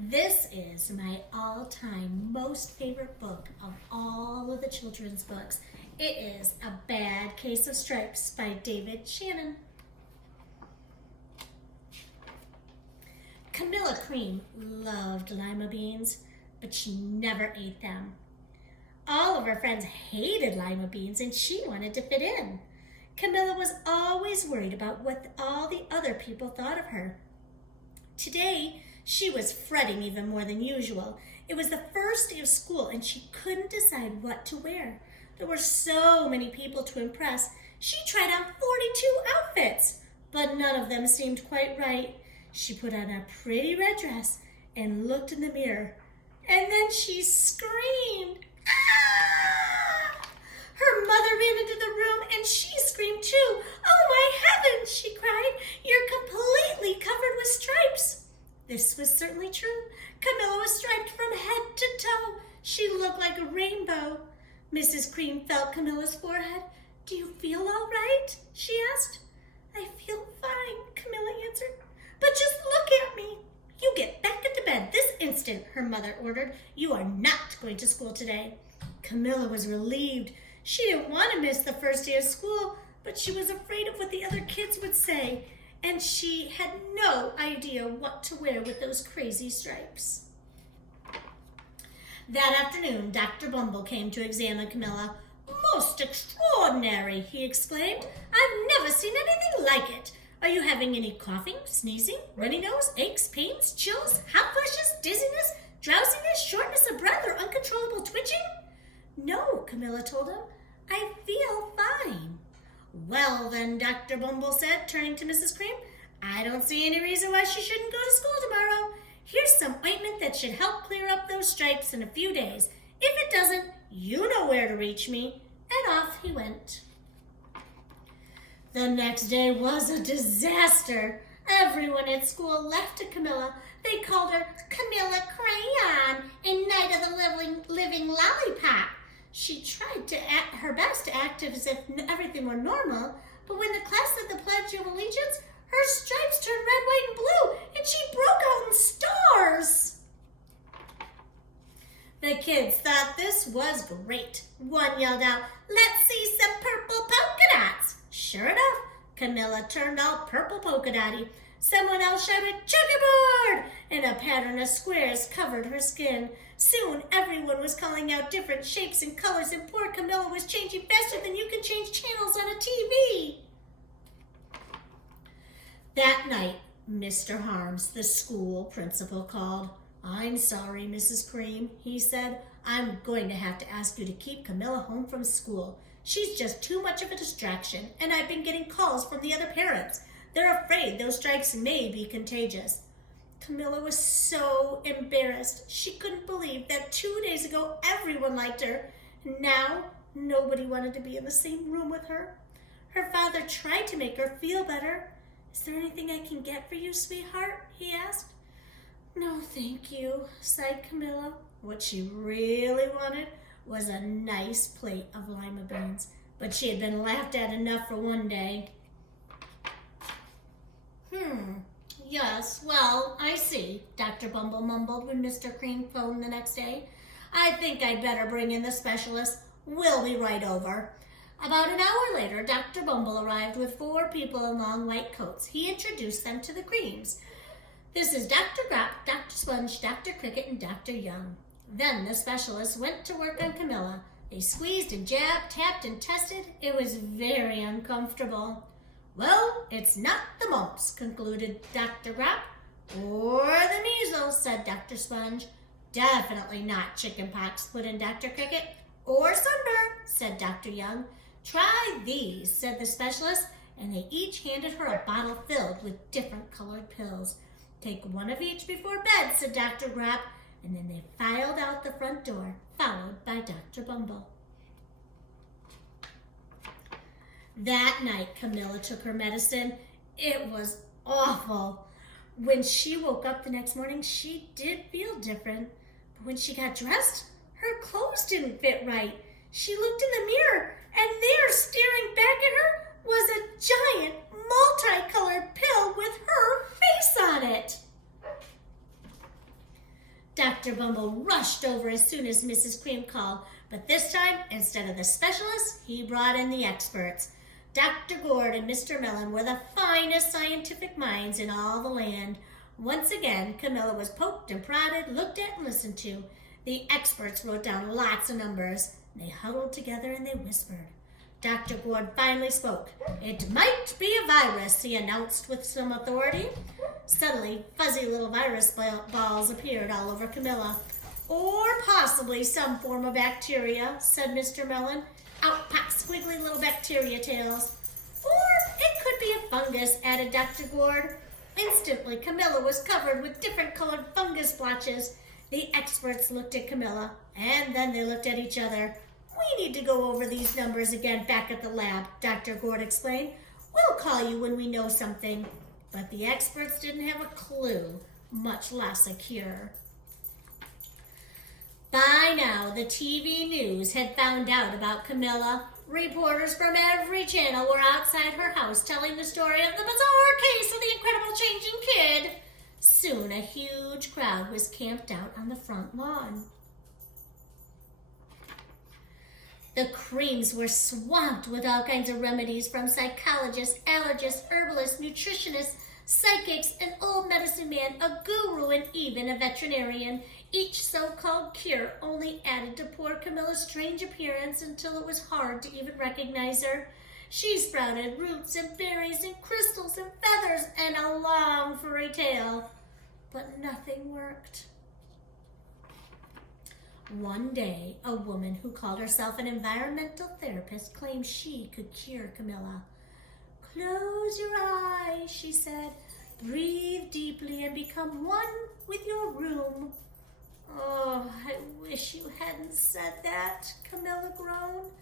This is my all-time most favorite book of all of the children's books. It is A Bad Case of Stripes by Shannon. Camilla Cream loved lima beans, but she never ate them. All of her friends hated lima beans and she wanted to fit in. Camilla was always worried about what all the other people thought of her. Today, she was fretting even more than usual. It was the first day of school and she couldn't decide what to wear. There were so many people to impress. She tried on 42 outfits, but none of them seemed quite right. She put on a pretty red dress and looked in the mirror, and then she screamed. Ah! Her mother ran into the room and she screamed too. Oh my heavens, she cried. You're completely covered with stripes. This was certainly true. Camilla was striped from head to toe. She looked like a rainbow. Mrs. Cream felt Camilla's forehead. Do you feel all right? She asked. I feel fine, Camilla answered. But just look at me. You get back into bed this instant, her mother ordered. You are not going to school today. Camilla was relieved. She didn't want to miss the first day of school, but she was afraid of what the other kids would say, and she had no idea what to wear with those crazy stripes. That afternoon, Dr. Bumble came to examine Camilla. Most extraordinary, he exclaimed. I've never seen anything like it. Are you having any coughing, sneezing, runny nose, aches, pains, chills, hot flushes, dizziness, drowsiness, shortness of breath, or uncontrollable twitching? No, Camilla told him. I feel fine. Well then, Dr. Bumble said, turning to Mrs. Cream, I don't see any reason why she shouldn't go to school tomorrow. Here's some ointment that should help clear up those stripes in a few days. If it doesn't, you know where to reach me. And off he went. The next day was a disaster. Everyone at school laughed at Camilla. They called her Camilla Crayon and Night of the Living Lollipop. She tried her best to act as if everything were normal, but when the class did the Pledge of Allegiance, her stripes turned red, white, and blue, and she broke out in stars. The kids thought this was great. One yelled out, let's see some purple polka dots. Sure enough, Camilla turned all purple polka dotty. Someone else shouted, checkerboard, and a pattern of squares covered her skin. Soon, everyone was calling out different shapes and colors, and poor Camilla was changing faster than you can change channels on a TV. That night, Mr. Harms, the school principal, called. I'm sorry, Mrs. Cream, he said. I'm going to have to ask you to keep Camilla home from school. She's just too much of a distraction, and I've been getting calls from the other parents. They're afraid those stripes may be contagious. Camilla was so embarrassed. She couldn't believe that 2 days ago everyone liked her, and now nobody wanted to be in the same room with her. Her father tried to make her feel better. Is there anything I can get for you, sweetheart? He asked. No, thank you, sighed Camilla. What she really wanted was a nice plate of lima beans, but she had been laughed at enough for one day. Yes, well, I see, Dr. Bumble mumbled when Mr. Cream phoned the next day. I think I'd better bring in the specialist. We'll be right over. About an hour later, Dr. Bumble arrived with 4 people in long white coats. He introduced them to the Creams. This is Dr. Grop, Dr. Sponge, Dr. Cricket, and Dr. Young. Then the specialist went to work on Camilla. They squeezed and jabbed, tapped, and tested. It was very uncomfortable. Well, it's not the mumps, concluded Dr. Grop. Or the measles, said Dr. Sponge. Definitely not chickenpox, put in Dr. Cricket. Or sunburn, said Dr. Young. Try these, said the specialist, and they each handed her a bottle filled with different colored pills. Take one of each before bed, said Dr. Grop, and then they filed out the front door, followed by Dr. Bumble. That night, Camilla took her medicine. It was awful. When she woke up the next morning, she did feel different. But when she got dressed, her clothes didn't fit right. She looked in the mirror, and there, staring back at her, was a giant, multicolored pill with her face on it. Dr. Bumble rushed over as soon as Mrs. Cream called, but this time, instead of the specialists, he brought in the experts. Dr. Gourd and Mr. Mellon were the finest scientific minds in all the land. Once again, Camilla was poked and prodded, looked at and listened to. The experts wrote down lots of numbers. They huddled together and they whispered. Dr. Gourd finally spoke. "It might be a virus," he announced with some authority. Suddenly, fuzzy little virus balls appeared all over Camilla. "Or possibly some form of bacteria," said Mr. Mellon. Out popped squiggly little bacteria tails. "Or it could be a fungus," added Dr. Gourd. Instantly, Camilla was covered with different colored fungus blotches. The experts looked at Camilla, and then they looked at each other. "We need to go over these numbers again back at the lab," Dr. Gourd explained. "We'll call you when we know something." But the experts didn't have a clue, much less a cure. By now, the TV news had found out about Camilla. Reporters from every channel were outside her house telling the story of the bizarre case of the incredible changing kid. Soon, a huge crowd was camped out on the front lawn. The Creams were swamped with all kinds of remedies from psychologists, allergists, herbalists, nutritionists, psychics, an old medicine man, a guru, and even a veterinarian. Each so-called cure only added to poor Camilla's strange appearance until it was hard to even recognize her. She sprouted roots and berries and crystals and feathers and a long furry tail, but nothing worked. One day, a woman who called herself an environmental therapist claimed she could cure Camilla. "Close your eyes," she said. "Breathe deeply and become one with your room." "Oh, I wish you hadn't said that," Camilla groaned.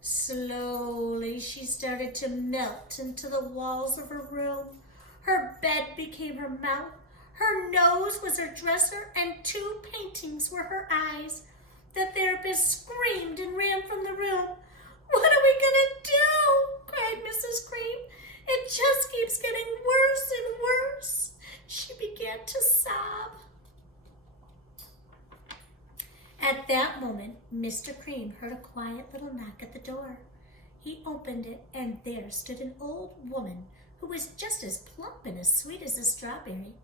Slowly, she started to melt into the walls of her room. Her bed became her mouth. Her nose was her dresser, and 2 paintings were her eyes. The therapist screamed and ran from the room. "What are we gonna do?" cried Mrs. Cream. "It just keeps getting worse and worse." She began to sob. At that moment, Mr. Cream heard a quiet little knock at the door. He opened it, and there stood an old woman who was just as plump and as sweet as a strawberry.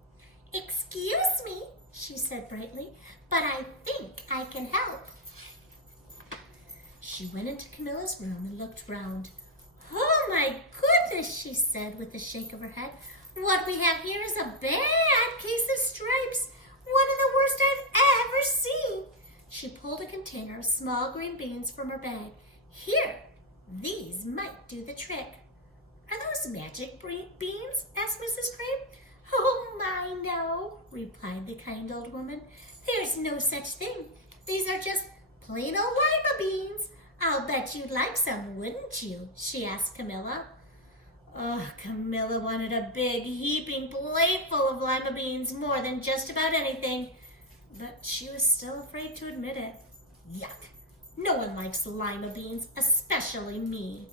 "Excuse me," she said brightly, "but I think I can help." She went into Camilla's room and looked round. "Oh my goodness," she said with a shake of her head. "What we have here is a bad case of stripes, one of the worst I've ever seen." She pulled a container of small green beans from her bag. "Here, these might do the trick." "Are those magic beans?" asked Mrs. Cream. "Oh my, no," replied the kind old woman. "There's no such thing. These are just plain old lima beans. I'll bet you'd like some, wouldn't you?" she asked Camilla. Oh, Camilla wanted a big, heaping plate full of lima beans more than just about anything, but she was still afraid to admit it. Yuck! No one likes lima beans, especially me.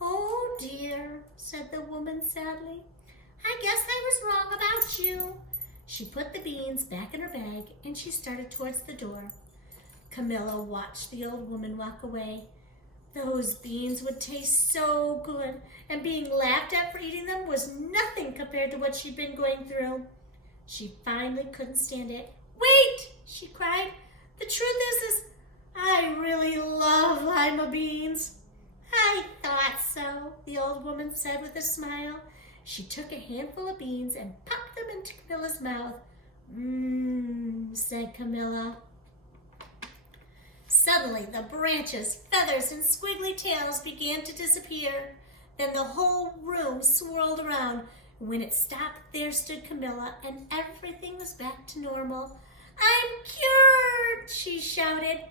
"Oh dear," said the woman sadly. "I guess I was wrong about you." She put the beans back in her bag and she started towards the door. Camilla watched the old woman walk away. Those beans would taste so good, and being laughed at for eating them was nothing compared to what she'd been going through. She finally couldn't stand it. "Wait!" she cried. "The truth is I really love lima beans." "I thought so," the old woman said with a smile. She took a handful of beans and popped them into Camilla's mouth. "Mmm," said Camilla. Suddenly, the branches, feathers, and squiggly tails began to disappear. Then the whole room swirled around. When it stopped, there stood Camilla, and everything was back to normal. "I'm cured!" she shouted.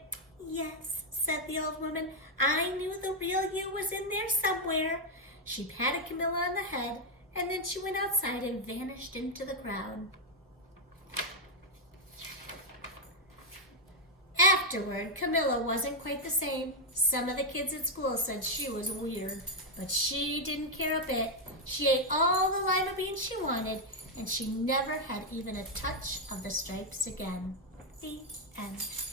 "Yes," said the old woman. "I knew the real you was in there somewhere." She patted Camilla on the head, and then she went outside and vanished into the crowd. Afterward, Camilla wasn't quite the same. Some of the kids at school said she was weird, but she didn't care a bit. She ate all the lima beans she wanted, and she never had even a touch of the stripes again. The end.